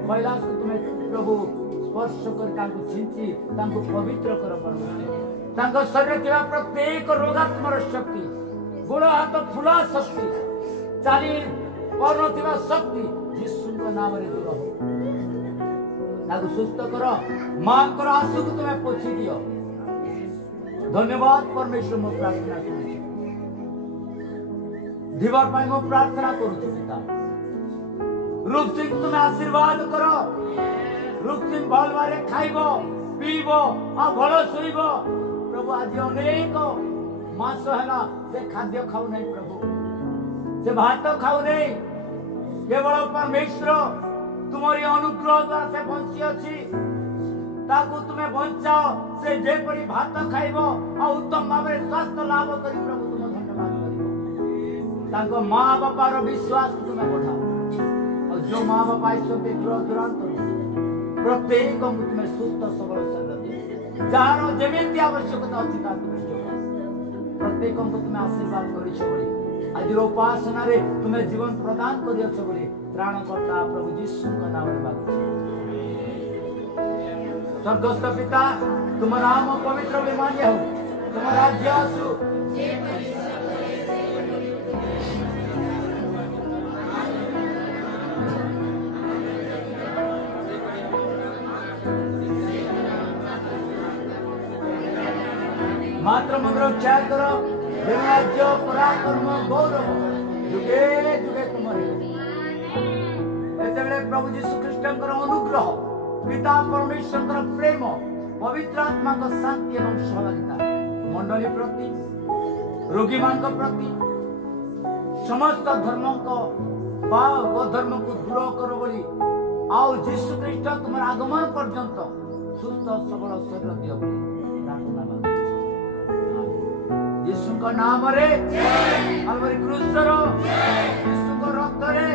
कैलाश को तुम्हें प्रभु स्पर्श कर तांको छिंची तांको पवित्र कर परमेश्वर तांको शरीर थिबा प्रत्येक रोगात्मक शक्ति गोड़ हाथ फुला शक्ति चाली कर्ण थिबा शक्ति यीशु का नाम रे दूर हो ताको सुस्थ करो मां करो आंसू को तुम्हें पोछि दियो धन्यवाद परमेश्वर मो प्रार्थना करूछि दिवार पाई मो प्रार्थना करूछि पिता रूप सिंह तुम्हें आशीर्वाद करो रूप सिंह भल बारे खाइबो पीबो आ भल सुइबो प्रभु आज अनेक मास हला से खाद्य खाऊ नहीं प्रभु से भात खाऊ नहीं केवल परमेश्वर तुम्हारी अनुग्रह द्वारा से बंची अछि ताकू तुम्हें बंचाओ से जेपरी भात खाइबो आ उत्तम भावे स्वास्थ्य लाभ करी प्रभु तुम धन्यवाद करिबो ताको मां बापा रो विश्वास तुम्हें बढ़ाओ और जो मां बापा आइसते दूर दूरांत प्रत्येक को तुम्हें सुस्थ सबल शरीर दे जार जेमिति आवश्यकता अछि ता तुम्हें दियो प्रत्येक को तुम्हें आशीर्वाद करिछो बोली आज उपासना रे तुम्हें जीवन प्रदान करियछो बोली त्राणकर्ता प्रभु यीशु का नाम रे मांगु स्वर्गस्थ पिता तुम नाम पवित्र विमान्य हो तुम राज्य आसु मात्र मगर रक्षा करो राज्य पराक्रम गौरव जुगे जुगे तुम्हारे एते प्रभु यीशु ख्रीष्टंकर अनुग्रह पिता परमेश्वर प्रेम पवित्र आत्मा का शांति एवं सहभागिता मंडली प्रति रोगी मान प्रति समस्त धर्म को धर्म को दूर करो बोली आओ यीशु ख्रीष्ट तुम आगमन पर्यंत सुस्थ सबल शरीर दियो बोली प्रार्थना मांगो यीशु का नाम रे अलवरी क्रूस रो यीशु को रक्त रे